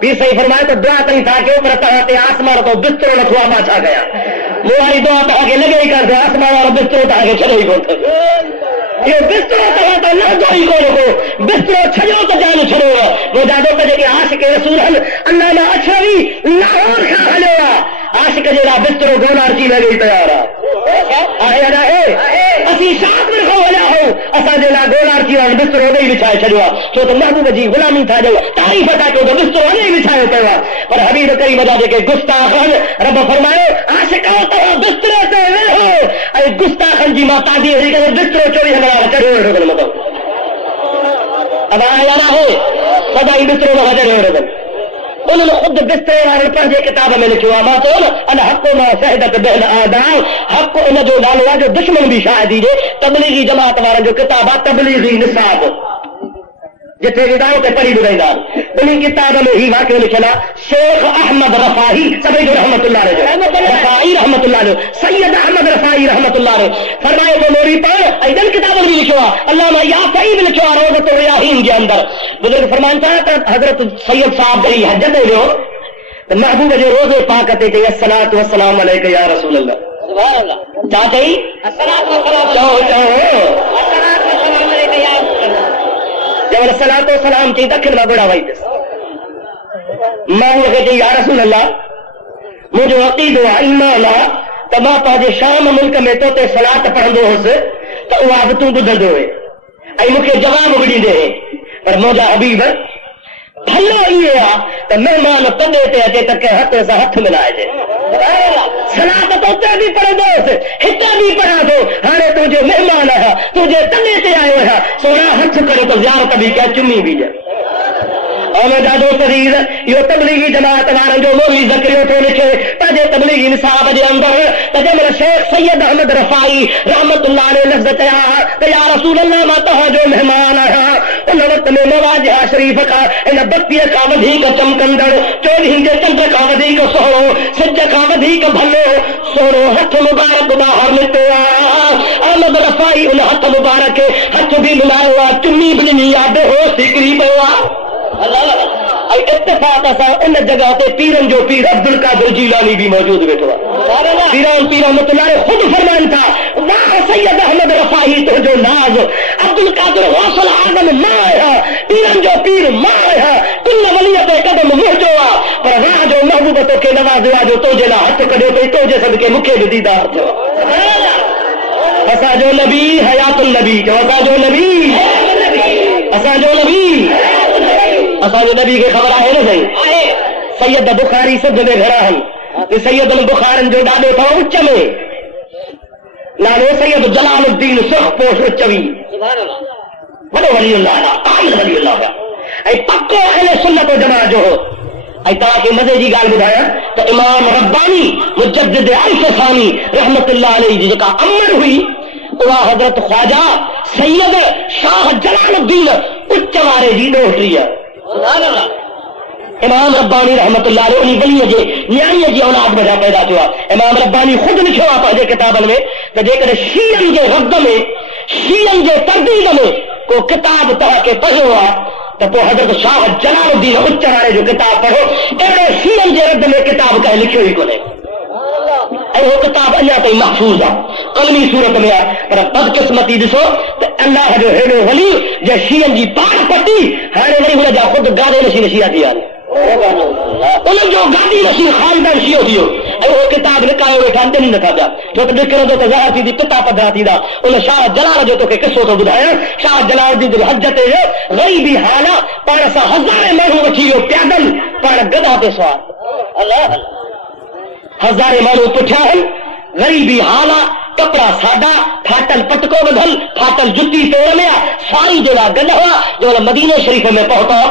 پیر صحیح فرمائے تو دعا تھی تھا کہ اوپر تہاتے آسمان تو بستروں نے تھوا باچا گیا مواری دعا تو آگے لگے ہی کر دے آسمان اور بستروں تو آگے چلے ہی کون یہ بستروں تہاتا نہ دو ہی کون کو بستروں چھجو تو جانو چھڑو وہ جادو کجے کہ عاشق رسول ہن اللہ اچھوی لاہور کا حلوہ عاشق جیلا بستروں گونار چی لگے تیارا آئے ادا ہے اسی ساتھ میں خو وجہ ہو اسا جیلا گونار چی لگے بستروں نہیں بچھائے چھڑوا تو تو محبوب جی غلامی تھا جو تعریف اتا کہ تو بستروں نہیں بچھائے پہوا پر حبیب کریم ادا دے کہ گستاخن رب فرمائے عاشقوں تو بستروں تے لے ہو اے گستاخن جی ماں پادی ہے کہ بستروں چوری ہمارا چڑھو رہو مطلب اب آیا نہ ہے سدا ہی بستروں میں حاضر ہو رہو انہوں نے خود بسترے والے پڑھے کتاب میں لکھوا ما تو الحق ما شهدت به الاعداء حق ان جو لالوا جو دشمن بھی شاہد دیجے تبلیغی جماعت والے جو کتابات تبلیغی نصاب جتنے رداؤں کے پڑھی بڑھائیدہ انہیں کتاب میں ہی واقعہ لکھنا شیخ احمد رفاہی سبید رحمت اللہ علیہ رفائی رحمت اللہ علیہ سید احمد رفائی رحمت اللہ علیہ فرمائے وہ موری پر ایدن کتاب بھی لکھوا علامہ یافعی بھی لکھوا روضۃ الریاحین کے اندر بزرگ فرمان چاہتا حضرت سید صاحب بری حجت ہے جو محبوب جو روز پاکتے کہ الصلاۃ والسلام علیک یا رسول اللہ سبحان اللہ چاہتے ہی الصلاۃ والسلام چاہو الصلاۃ والسلام علیک یا رسول اللہ جب الصلاۃ والسلام چاہیے دکھن میں بڑا وائد میں ہوں کہ یا رسول اللہ مجھے عقید و ایمان تما پاجے شام ملک میں تو تے صلاۃ پڑھندو ہس تو وہ عادتوں بدلدو ہے ائی مکھے جواب گڑی دے پر موجا حبیب بھلو یہ آ تو مہمان کدے تے اچے تک ہاتھ سے ہاتھ ملائے جے صلاۃ تو تے بھی پڑھ دو ہتا بھی پڑھا دو ہارے تو جو مہمان ہے تجھے تنے تے آئے ہے سونا ہاتھ کرے تو زیارت بھی کیا چمی بھی جائے اور میں جادو سریر یہ تبلیغی جماعت وارن جو مولوی زکریو تو لکھے تاجے تبلیغی نصاب دے اندر تاجے میرا شیخ سید احمد رفائی رحمت اللہ علیہ لفظ کہ یا رسول اللہ ما تہا جو مہمان ہے ان وقت میں مواجہ شریف کا ان بتی کا ودھی کا چمکندڑ چوبیس دے چند کا ودھی کا سہرو سج کا ودھی کا بھلو سوڑو ہاتھ مبارک باہر نکلے احمد رفائی ان ہاتھ مبارک ہاتھ بھی ملایا چمی بھی نہیں یاد ہو سکری پوا اتفاق ایسا ان جگہ تے پیرن جو پیر عبد القادر جیلانی بھی موجود بیٹھا پیران پیر رحمت اللہ نے خود فرمان تھا واہ سید احمد رفائی تو جو ناز عبد القادر غوث العالم ماں ہے پیرن جو پیر ماں ہے کل ولیت قدم موجو پر راہ جو محبوبتوں کے نوازوا جو تو جلا ہاتھ کڈو تے تو جے سب کے مکھے دیدار تھا اسا جو نبی حیات النبی جو اسا جو نبی اسا جو نبی اساں نبی کے خبر ہے نا صحیح سید بخاری سے دے گھرا ہن سید البخارن جو ڈاڈو تھا اچ میں نالو سید جلال الدین سخ پوش اچوی سبحان اللہ بڑے ولی اللہ عامل ولی اللہ اے پکو اہل سنت و جماعت جو ہو اے تاکہ مزے جی گال بدایا تو امام ربانی مجدد الف ثانی رحمت اللہ علیہ جی کا امر ہوئی وہ حضرت خواجہ سید شاہ جلال الدین اچ وارے جی ڈوٹری ہے امام ربانی رحمت اللہ علیہ انہی ولی جے نیائی جی اولاد بجا پیدا ہوا امام ربانی خود لکھو آپ جے کتابن میں کہ جے کر شیعن جے رد میں شیعن جے تردید میں کو کتاب طرح کے پڑھو تو حضرت شاہ جلال الدین اچرانے جو کتاب پڑھو اڑے سیئن جے رد میں کتاب کہیں لکھو ہی کو نہیں وہ کتاب اللہ تھی محفوظ ہے قلمی صورت میں ہے پر بدقسمتی ڈسو تو اللہ جو ہیڈو ولی جو شیئن جی پاڑ پٹی ہانے ولی ہونا جا خود گادے نشی نشیہ دیا انہوں جو گادی نشی خالدان شیئو دیو وہ کتاب لکھائے ہوئے ٹھانتے نہیں نکھا دا جو کہ دکھر دو کہ ظاہر تھی دی پتا پدھا تھی دا انہوں شاہ جلال جو تو کہ کسو تو بدھایا شاہ جلال دی دل حجت جو غیبی حالا پارسا ہزار مہنو وچیو پیادل پار گدھا پہ سوار اللہ ہزار مانو پٹھا ہے غریبی حالا کپڑا ساڈا پھاٹل پٹکو بدھل پھاٹل جتی توڑ میں سائی جگہ گڈ ہوا جو مدینے شریف میں پہنچا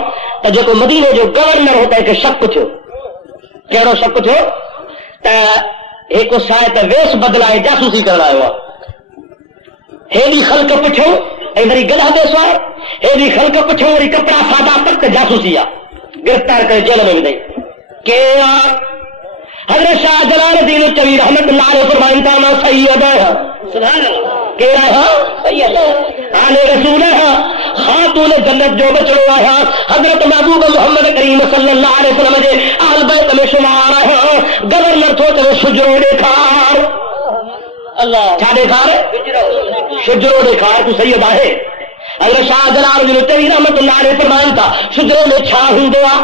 تو جو کو مدینے جو گورنر ہوتا ہے کہ شک تھو کہڑو شک تھو تو ایک سائے تو ویس بدلائے جاسوسی کرنا ہوا ہیلی خلق پچھو اے وری گدھا دے سوائے ہیلی خلق پچھو وری کپڑا ساڈا تک جاسوسی گرفتار کر جیل میں دے کہ حضرت شاہ جلال الدین چوی رحمت اللہ علیہ فرمائن تھا میں سید ہے سبحان اللہ کہ رہا سید آل رسول ہے خاتون جنت جو بچڑوا ہے حضرت محبوب محمد کریم صلی اللہ علیہ وسلم جے اہل بیت میں شمار ہے گورنر تھو تے شجرو ڈیکھار اللہ چھا ڈیکھار شجرو ڈیکھار تو سید ہے حضرت شاہ جلال الدین چوی رحمت اللہ علیہ فرمائن تھا شجرے میں چھا ہندوا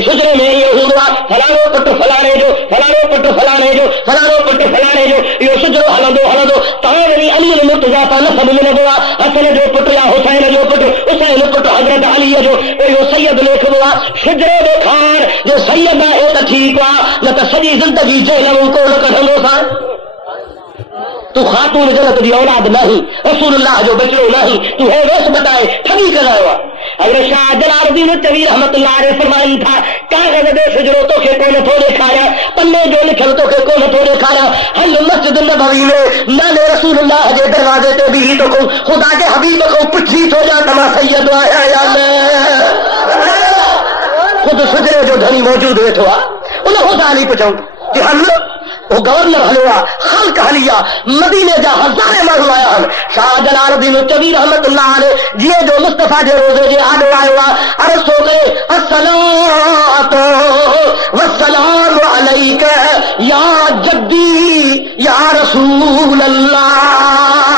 شجرے میں یہ ہوا فلانو پٹ فلانے جو فلانو پٹ فلانے جو فلانو پٹ فلانے جو یہ شجرو ہلندو تاوری علی المرتضی کا نسب من ہوا حسن جو پٹ یا حسین جو پٹ حسین پٹ حضرت علی جو یہ سید لکھ ہوا شجرے دے کھار جو سید ہے تے ٹھیک وا نہ تے سجی زندگی جیلوں کو کڈھندو سا تو خاتون جنت دی اولاد نہیں رسول اللہ جو بچڑو نہیں تو ہے ویس بتائے ٹھگی کر رہا ہوا اگر شاہ جلال الدین چوی رحمت اللہ علیہ فرمائن تھا کاغذ دے شجروں تو کے کون تھو دکھایا پنے جو لکھل تو کے کون تھو دکھایا ہم مسجد نبوی میں نانے رسول اللہ جے دروازے تے بھی تو کو خدا کے حبیب کو پچھی تو جا تما سید آیا یا خود شجرے جو دھنی موجود ہوئے تھوا انہیں خدا نہیں پچھاؤں کہ ہم وہ گورنر ہلوا خلق ہلیا مدینے جا ہزارے مانو آیا ہم شاہ جلال الدین چوی رحمت اللہ علیہ جیے جو مصطفیٰ جے روزے جے آڈو آئے ہوا عرض ہو گئے الصلاۃ والسلام علیک یا جدی یا رسول اللہ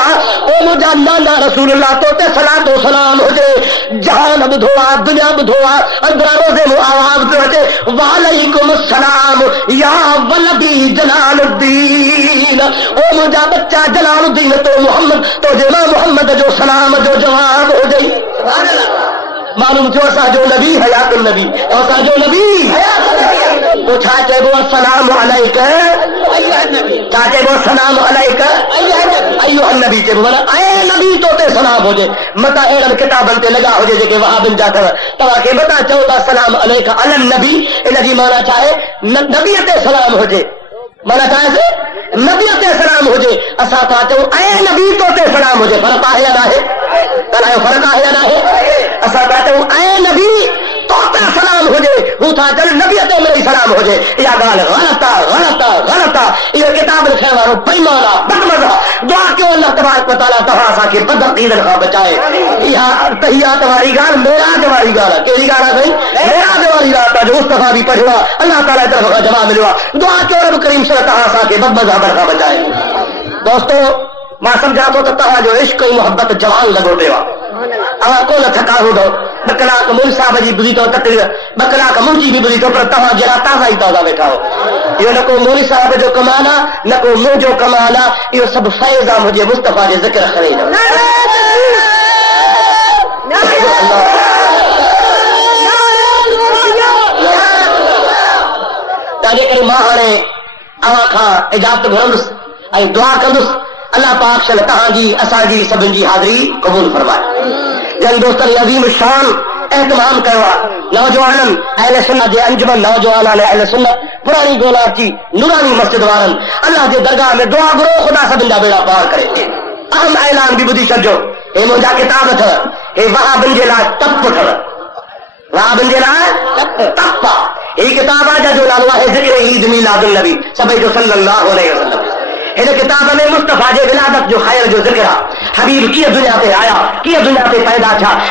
او مجھا نانا رسول اللہ تو تے صلاۃ و سلام ہو جائے جہان اب دھوا دنیا اب دھوا اندرا روزے مو آواز کرتے وعلیکم السلام یا ولدی جلال الدین او مجھا بچہ جلال الدین تو محمد تو جمع محمد جو سلام جو جواب ہو جائے سبحان اللہ معلوم جو ایسا جو نبی حیات النبی ایسا جو نبی پوچھا چاہے وہ السلام علیکہ چاہے وہ السلام علیکہ ایوہ النبی چاہے وہ اے نبی تو تے سلام ہو جائے متا ایرم کتابن تے لگا ہو جائے کہ وہاں بن جاتا ہے تاکہ متا چاہتا السلام علیکہ علی النبی انہی مانا چاہے نبی تے سلام ہو جائے مانا چاہے سے نبی تے سلام ہو جائے اسا چاہتے ہوں اے نبی تو تے سلام ہو جائے فرق آئے یا نہ ہے تلائے فرق آئے یا نہ ہے اسا چاہتے ہوں اے نبی تو تے سلام ہو جائے وہ تھا چل نبی تے میری سلام ہو جائے یا گال غلطہ یہ کتاب لکھے وارو پیمانا بدمزہ دعا کیوں اللہ تبارک و تعالیٰ تحاسا کے بدر قیدن خواہ بچائے یہ تحیات والی گال میراج والی گال کیلی گالا بھئی میراج والی گال تا جو مصطفیٰ بھی پڑھوا اللہ تعالیٰ طرف کا جمع ملوا دعا کیوں رب کریم صلی تحاسا کے بدمزہ برخواہ بچائے دوستو ماں سمجھا تو تہا جو عشق و محبت جوان لگو دیوا اگر کو نہ تھکا ہو دو بکلا کا مول صاحب جی بری تو تقریر بکلا کا منجی بھی بری تو پر تہا جرا تازہ ہی تازہ بیٹھا ہو یہ نہ کو مولی صاحب جو کمانا نہ کو منہ جو کمانا یہ سب فیضا مجھے مصطفیٰ جے ذکر خرید تاجے کرے ماں ہانے اواں کھا اجابت گھرندس ای دعا کندس اللہ پاک شل تہاں جی اساں جی سبن جی حاضری قبول فرمائے جن دوستن عظیم الشان اہتمام کروا نوجوانن اہل سنت جے انجمن نوجوانان اہل سنت پرانی گولار چی نورانی مسجد وارن اللہ جے درگاہ میں دعا کرو خدا سبن جا بیڑا پار کرے اہم اعلان بھی بدھی چھجو اے مجھا کتاب تھا اے وہاں بن جے لا تپ تھا وہاں بن جے لا تپا یہ کتاب آ جا جو نالوا ہے ذکر عید میلاد النبی سبھی جو صلی اللہ علیہ وسلم ان کتاب میں مصطفیٰ جے ولادت جو خیر جو ذکر حبیب کی دنیا پہ آیا کی دنیا پہ پیدا تھا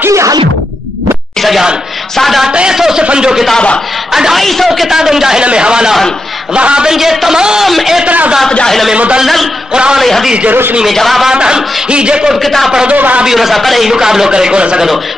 کی حل سجان ساڈا 300 صفن جو کتاب 250 کتابن جا ہن میں حوالہ ہن وہابن جے تمام اعتراضات جا ہن میں مدلل قرآن حدیث جے روشنی میں جوابات ہن ہی جے کو کتاب پڑھ دو وہابی ان سا کدی مقابلو کرے کون سگدو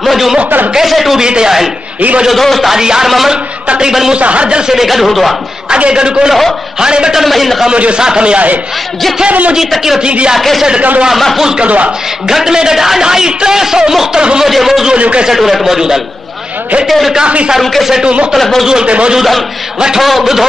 موجود مختلف کیسٹوں بھی تے آہن ہی مجھو دوست حاجی یار ممن تقریباً موسا ہر جلسے میں گڈ ہوندو اگے گڈ کون ہو ہانے بٹن مہین کا مجھے ساتھ میں آئے جتھے بھی مجھے تقریر تھیندی آ کیسٹ کندو محفوظ کندو گھٹ میں گھٹ 250 مختلف مجھے موضوع جو کیسٹوں رٹ موجود ہیں ہتے بھی کافی ساروں کیسٹوں مختلف موضوعن تے موجود ہیں وٹھو بدھو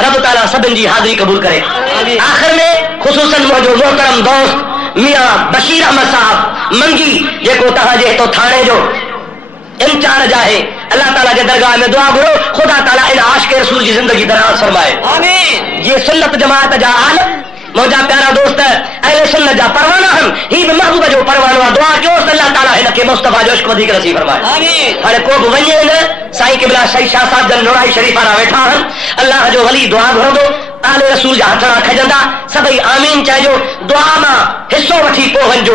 رب تعالی سبن جی حاضری قبول کرے آخر میں خصوصاً مجھو محترم دوست میاں بشیر احمد صاحب منگی جے کو تہاں جے تو تھانے جو انچارج ہے اللہ تعالیٰ کے درگاہ میں دعا کرو خدا تعالیٰ ان عاشق رسول کی زندگی دراز فرمائے آمین یہ سنت جماعت جا عالم موجا پیارا دوست ہے اہل سنت جا پروانہ ہم ہی بھی محبوب جو پروانہ دعا کیوں اللہ تعالیٰ ان کے مصطفیٰ جو عشق ودیک نصیب فرمائے آمین ہر کو ونجے نہ سائیں قبلہ شاہ صاحب جن نورائی شریفانہ ویٹھا ہم اللہ جو ولی دعا گھرو دو آل رسول جا ہتھڑا کھجندا سبئی آمین چاہجو دعا ماں حصو وٹھی پو ونجو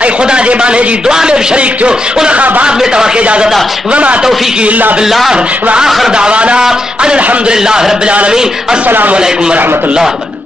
اے خدا جے بانے جی دعا میں بھی شریک تھو ان کا بعد میں تواں کے اجازت وما توفیقی الا باللہ واخر دعوانا ان الحمدللہ رب العالمین السلام علیکم ورحمۃ اللہ وبرکاتہ